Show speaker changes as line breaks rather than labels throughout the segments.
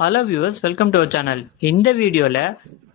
Hello viewers welcome to our channel இந்த வீடியோவில்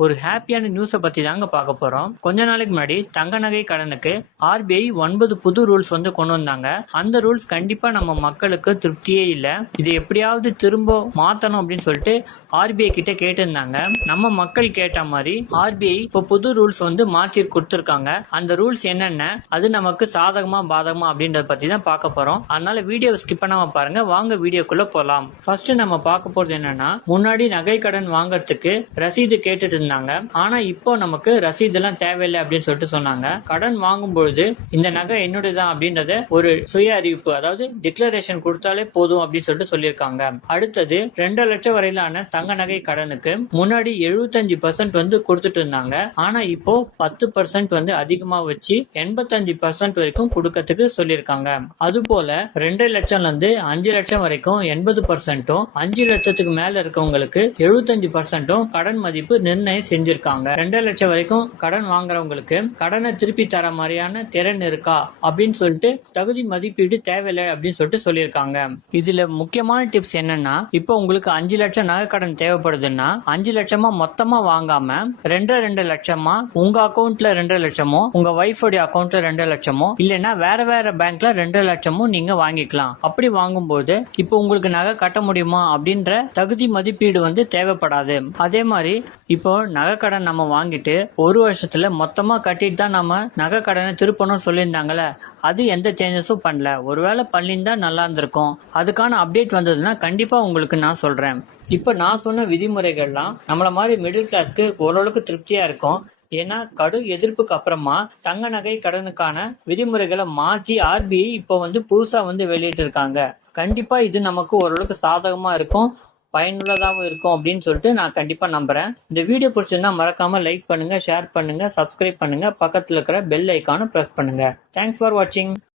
ஒரு ஹாப்பியான நியூஸை பற்றி தாங்க பார்க்க போகிறோம் கொஞ்ச நாளைக்கு முன்னாடி தங்க நகை கடனுக்கு ஆர்பிஐ ஒன்பது புது ரூல்ஸ் வந்து கொண்டு வந்தாங்க. அந்த ரூல்ஸ் கண்டிப்பாக நம்ம மக்களுக்கு திருப்தியே இல்லை. இது எப்படியாவது திரும்ப மாற்றணும் அப்படின்னு சொல்லிட்டு ஆர்பிஐ கிட்ட கேட்டிருந்தாங்க. நம்ம மக்கள் கேட்ட மாதிரி ஆர்பிஐ இப்போ புது ரூல்ஸ் வந்து மாற்றி கொடுத்துருக்காங்க. அந்த ரூல்ஸ் என்னென்ன? அது நமக்கு சாதகமா பாதகமா அப்படின்றத பற்றி தான் பார்க்க போகிறோம் அதனால வீடியோ ஸ்கிப் பண்ணாம பாருங்க. வாங்க வீடியோக்குள்ள போலாம். ஃபர்ஸ்ட் நம்ம பார்க்க போறது என்னன்னா முன்னாடி நகை கடன் வாங்குறதுக்கு ரசீது கேட்டுட்டு இருந்தாங்க ஆனா இப்போ நமக்கு ரசீது எல்லாம் தேவையில்லை அப்படின்னு சொல்லிட்டு சொன்னாங்க. கடன் வாங்கும் பொழுது இந்த நகை என்னுடையதான் அப்படின்றத ஒரு சுய அறிவிப்பு அதாவது டிக்ளரேஷன் கொடுத்தாலே போதும் அப்படின்னு சொல்லிட்டு சொல்லியிருக்காங்க. அடுத்தது ரெண்டு லட்சம் வரையிலான தங்க நகை கடனுக்கு முன்னாடி எழுபத்தஞ்சு பர்சன்ட் வந்து கொடுத்துட்டு இருந்தாங்க. ஆனா இப்போ பத்து பர்சன்ட் வந்து அதிகமா வச்சு எண்பத்தஞ்சு பர்சன்ட் வரைக்கும் கொடுக்கறதுக்கு சொல்லியிருக்காங்க. அது போல ரெண்டு லட்சம்ல இருந்து அஞ்சு லட்சம் வரைக்கும் எண்பது பர்சன்ட்டும் அஞ்சு லட்சத்துக்கு மேல இருக்கவங்களுக்கு எழுபத்தஞ்சு பர்சன்ட்டும் கடன் மதிப்பு நிர்ணயம் செஞ்சிருக்காங்க. ரெண்டு லட்சம் வரைக்கும் கடன் வாங்குறவங்களுக்கு கடனை திருப்பி தர மாதிரியான திறன் இருக்கா அப்படின்னு சொல்லிட்டு தகுதி மதிப்பீடு தேவையில்லை அப்படின்னு சொல்லிட்டு சொல்லியிருக்காங்க. இதுல முக்கியமான டிப்ஸ் என்னன்னா இப்போ உங்களுக்கு அஞ்சு லட்சம் நகை கடன் தேவைப்படுதுன்னா அஞ்சு லட்சமா மொத்தமா வாங்காம ரெண்டு ரெண்டு லட்சமா உங்க அக்கௌண்ட்ல ரெண்டு லட்சமோ உங்க ஒய்ஃபோடைய அக்கௌண்ட்ல ரெண்டு லட்சமோ இல்லைன்னா வேற வேற பேங்க்ல ரெண்டு லட்சமும் நீங்க வாங்கிக்கலாம். அப்படி வாங்கும்போது இப்போ உங்களுக்கு நகை கட்ட முடியுமா அப்படின்ற தகுதி மதிப்பீடு வந்து தேவைப்படாது. அதே மாதிரி இப்போ நகை கடன் நம்ம வாங்கிட்டு ஒரு வருஷத்துல மொத்தமா கட்டிட்டு தான் நம்ம நகை கடனை திருப்பணும் சொல்லியிருந்தாங்கல்ல? அது எந்த சேஞ்சஸும் பண்ணல. ஒருவேளை பண்ணியிருந்தா நல்லா இருந்திருக்கும். அதுக்கான அப்டேட் வந்ததுன்னா கண்டிப்பா உங்களுக்கு நான் சொல்றேன். இப்போ நான் சொன்ன விதிமுறைகள்லாம் நம்மள மாதிரி மிடில் கிளாஸ்க்கு ஓரளவுக்கு திருப்தியா இருக்கும். ஏன்னா கடும் எதிர்ப்புக்கு அப்புறமா தங்க நகை கடனுக்கான விதிமுறைகளை மாற்றி ஆர்பிஐ இப்போ வந்து புதுசா வந்து வெளியிட்டிருக்காங்க. கண்டிப்பாக கண்டிப்பா இது நமக்கு ஓரளவுக்கு சாதகமா இருக்கும். பயனுள்ளதாகவும் இருக்கும் அப்படின்னு சொல்லிட்டு நான் கண்டிப்பாக நம்புகிறேன் இந்த வீடியோ பிடிச்சிருந்தா மறக்காம லைக் பண்ணுங்கள் ஷேர் பண்ணுங்கள் சப்ஸ்கிரைப் பண்ணுங்கள் பக்கத்தில் இருக்கிற பெல் ஐக்கானும் ப்ரெஸ் பண்ணுங்க. தேங்க்ஸ் ஃபார் வாட்சிங்